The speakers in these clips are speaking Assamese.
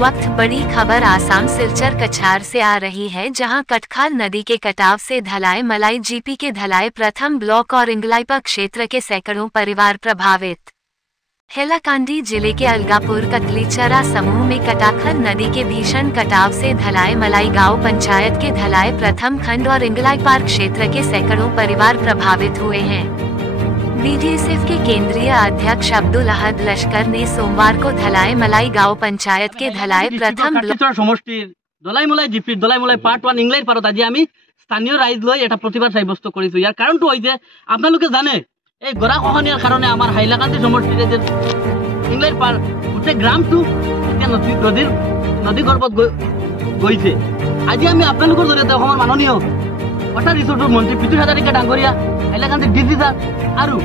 वक्त बड़ी खबर आसाम सिलचर कछार से आ रही है, जहां कटखाल नदी के कटाव से धलाई मलाई जीपी के धलाई प्रथम ब्लॉक और इंगलाइपा क्षेत्र के सैकड़ों परिवार प्रभावित। हैलाकांडी जिले के अलगापुर कतलीचरा समूह में कटाखल नदी के भीषण कटाव से धलाई मलाई गांव पंचायत के धलाई प्रथम खंड और इंगलाइपार क्षेत्र के सैकड़ों परिवार प्रभावित हुए हैं। बीडीएसएफ के केंद्रीय अध्यक्ष अब्दुल अहद लश्कर ने सोमवार को धलाई मलाई गांव पंचायत के धलाई प्रथम समष्टिर दलाई मलाई जीपी दलाई मलाई पार्ट 1 इंगलाइर पारत आज आमी स्थानीय राइज लई এটা প্রতিবাদ সাব্যস্ত করিছো। ইয়ার কারণটো হইছে আপনালোকে জানে এই গড়া কহনিয়ার কারণে আমার হাইলাকান্দি সমষ্টিতে যে ইংলাইর পার গোটে গ্রামটো এতিয়া নদী গর্ভত গইছে। আজি আমি আপনালোকৰ জৰিয়তে অসমৰ মাননীয় ওয়াটাৰ ৰিসোৰ্সৰ মন্ত্ৰী পিতুষ হাজাৰিকা ডাঙৰীয়া হাইলাকান্দি ডিসি স্যাৰ আৰু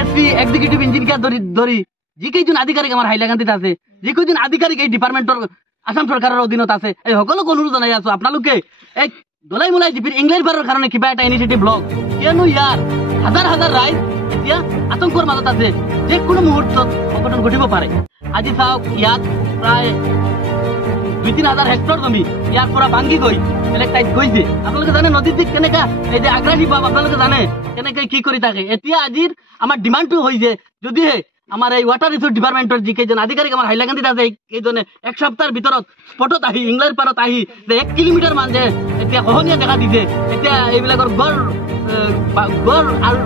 এসপি এক্সিকিউটিভ ইঞ্জিনিয়াৰ ধৰি যিকেইজন আধিকাৰিক আমাৰ হাইলাকান্দিত আছে, যিকেইজন আধিকাৰিক এই ডিপাৰ্টমেন্টৰ আসাম সৰকাৰেৰ অধীনত আছে, এই সকলক অনুৰোধ জনাই আছো আপোনালোকে এই দলাই মুলাই জিপিৰ ইংলাইৰ পাৰৰ কাৰণে কিবা এটা ইনিচিয়েটিভ লওক। কিয়নো ইয়াৰ হাজাৰ হাজাৰ ৰাইজ এতিয়া আতংকৰ মাজত আছে, যে কোনো মুহূৰ্তত অঘটন ঘটিব পাৰে। আজি চাওক ইয়াত প্ৰায় 2-3 হাজাৰ হেক্টৰ জমি ইয়াৰ পৰা ভাঙি গৈ বেলেগ ঠাইত গৈছে। আপোনালোকে জানে নদীৰ দিক কেনেকা এই যে আগ্ৰাসী ভাৱ আপোনালোকে জানে কেনেকে কি কৰি থাকে। এতিয়া আজিৰ আমাৰ ডিমান্ডটো হৈছে যদিহে আমাৰ এই ওয়াটাৰ ৰিসোৰ্স ডিপাৰ্টমেন্টৰ যিকেইজন আধিকাৰিক আমাৰ হাইলাকান্দিত আছে এইজনে এক সপ্তাহেৰ ভিতৰত স্পটত আহি ইংলাইৰ পাৰত আহি যে 1 কিলোমিটাৰ মান যে এতিয়া খহনীয়া দেখা দিছে, এতিয়া এইবিলাকৰ গড় আৰু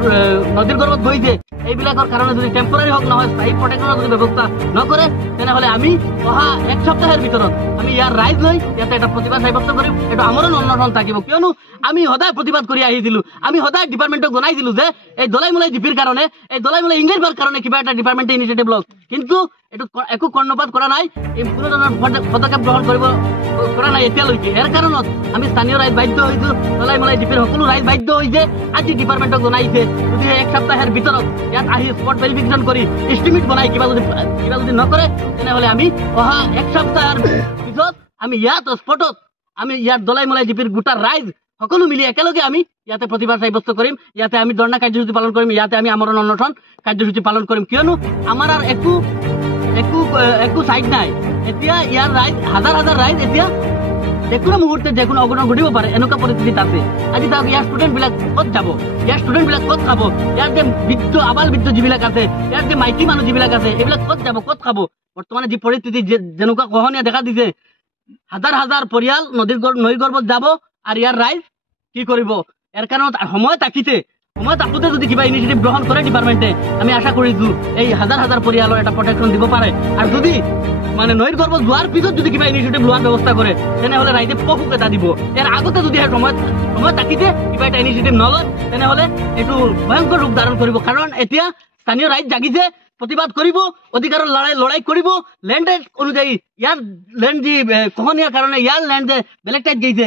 নদীৰ গৰ্ভত গৈছে, এইবিলাকৰ কাৰণে যদি টেম্পৰাৰী হওক নহয় স্থায়ী প্ৰটেকশ্যনৰ যদি ব্যৱস্থা নকৰে তেনেহলে আমি অহা এক সপ্তাহেৰ ভিতৰত আমি ইয়াৰ ৰাইজ লৈ ইয়াতে এটা প্ৰতিবাদ সাব্যস্ত কৰিম। এটা আমৰণ অনশন থাকিব। কিয়নো আমি সদায় প্ৰতিবাদ কৰি আহিছিলো, আমি সদায় ডিপাৰ্টমেন্টক জনাইছিলো যে এই দলাই মুলাই জিপিৰ কাৰণে এই দলাই মুলাই ইংলাইৰ পাৰ কাৰণে কিবা এটা ডিপাৰ্টমেন্টে ইনিচিয়েটিভ লওক, কিন্তু এটো একো কৰ্ণপাত কৰা নাই, এই কোনো ধৰণৰ পদক্ষেপ গ্ৰহণ কৰা নাই এতিয়ালৈকে। ইয়াৰ কাৰণত আমি স্থানীয় ৰাইজ বাধ্য হৈছো, দলাই মুলাই জিপিৰ সকলো ৰাইজ বাধ্য হৈছে আজি ডিপাৰ্টমেন্টক জনাইছে যদি এক সপ্তাহেৰ ভিতৰত ইয়াত আহি স্পট ভেৰিফিকেশ্যন কৰি এষ্টিমেট বনাই কিবা যদি নকৰে তেনেহলে আমি অহা এক সপ্তাহেৰ পিছত আমি ইয়াত স্পটত আমি ইয়াত দলাই মুলাই জিপিৰ গোটা ৰাইজ সকলো মিলি একেলগে আমি ইয়াতে প্ৰতিবাদ সাব্যস্ত কৰিম, ইয়াতে আমি ধৰ্ণা কাৰ্যসূচী পালন কৰিম, ইয়াতে আমি আমৰণ অনশন কাৰ্যসূচী পালন কৰিম। কিয়নো আমাৰ আৰ একো সাইড নাই। এতিয়া ইয়াৰ ৰাইজ হাজাৰ হাজাৰ ৰাইজ এতিয়া কোনো মুহূৰ্তে যে কোনো অঘটন ঘটিব পাৰে এনেকুৱা পৰিস্থিতিত আছে। আজি তাক ইয়াৰ ষ্টুডেন্ট বিলাক ক'ত যাব, ইয়াৰ ষ্টুডেন্ট বিলাক ক'ত খাব, ইয়াৰ যে বৃদ্ধ আবাল বৃদ্ধ যিবিলাক আছে, ইয়াৰ যে মাইকী মানুহ যিবিলাক আছে, এইবিলাক ক'ত যাব ক'ত খাব। বৰ্তমানে যি পৰিস্থিতি যেনেকুৱা খহনীয়া দেখা দিছে, হাজাৰ হাজাৰ পৰিয়াল নৈৰ গৰ্ভত যাব আৰ ইয়াৰ ৰাইজ কি কৰিব। এৰ কাৰণে সময় থাকোতে যদি কিবা ইনিচিয়েটিভ গ্ৰহণ কৰে ডিপাৰ্টমেন্টে আমি আশা কৰিছো এই হাজাৰ হাজাৰ পৰিয়ালৰ এটা প্ৰটেকশ্যন দিব পাৰে। আৰ যদি মানে নৈৰ গৰ্ভ যোৱাৰ পিছত যদি কিবা ইনিচিয়েটিভ লোৱাৰ ব্যৱস্থা কৰে তেনেহলে ৰাইজে পশুক এটা দিব। এর আগতে যদি সময় থাকোতে কিবা এটা ইনিচিয়েটিভ নলয় তেনেহলে এইটো ভয়ঙ্কর ৰূপ ধাৰণ কৰিব। কাৰণ এতিয়া স্থানীয় ৰাইজ জাগিছে, প্ৰতিবাদ কৰিব, অধিকাৰৰ লড়াই কৰিব। ল্যান্ড অনুযায়ী ইয়াৰ ল্যান্ড যি খহনীয়াৰ কাৰণে ইয়াৰ ল্যান্ড যে বেলেগ ঠাইত গৈছে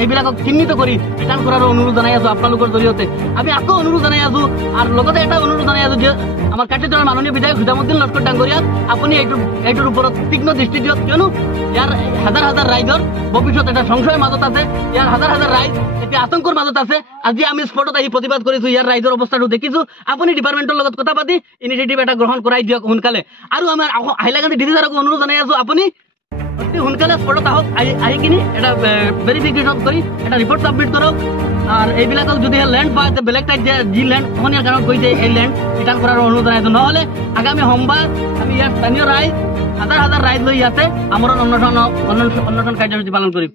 এইবিলাকক চিহ্নিত কৰি ৰিটাৰ্ণ কৰাৰ অনুৰোধ জনাই আছো আপোনালোকৰ জৰিয়তে। আমি আকৌ অনুৰোধ জনাই আছো আৰু লগতে এটা অনুৰোধ জনাই আছো যে আমাৰ কাৰ্য্যদলৰ মাননীয় বিধায়ক হুদামুদ্দিন লস্কৰ ডাঙৰীয়াক আপুনি এইটোৰ ওপৰত তীক্ষ্ণ দৃষ্টি দিয়ক। কিয়নো ইয়াৰ হাজাৰ হাজাৰ ৰাইজৰ ভৱিষ্যত এটা সংশয়ৰ মাজত আছে, ইয়াৰ হাজাৰ হাজাৰ ৰাইজ এতিয়া আতংকৰ মাজত আছে। আজি আমি স্পটত আহি প্ৰতিবাদ কৰিছো, ইয়াৰ ৰাইজৰ অৱস্থাটো দেখিছো। আপুনি ডিপাৰ্টমেন্টৰ লগত কথা পাতি ইনিচিয়েটিভ এটা গ্ৰহণ কৰাই দিয়ক সোনকালে। আৰু আমাৰ হাইলাকান্দি ডিসি ছাৰক অনুৰোধ জনাই আছো আপুনি অতি সোনকালে স্পটত আহক, আহি কিনি এটা ভেৰিফিকেশ্যন কৰি এটা ৰিপৰ্ট সাবমিট কৰক। আৰ এইবিলাকক যদি ল্যান্ড পায় বেলেগ ঠাইত যি ল্যান্ড খহনীয়াৰ কাৰণত গৈছে এই ল্যান্ড ৰিটাৰ্ণ কৰাৰ অনুৰোধ জনাইছো। নহলে আগামী সোমবাৰ আমি ইয়াৰ স্থানীয় ৰাইজ হাজাৰ হাজাৰ ৰাইজ লৈ ইয়াতে আমৰণ অনশন কাৰ্যসূচী পালন কৰিম।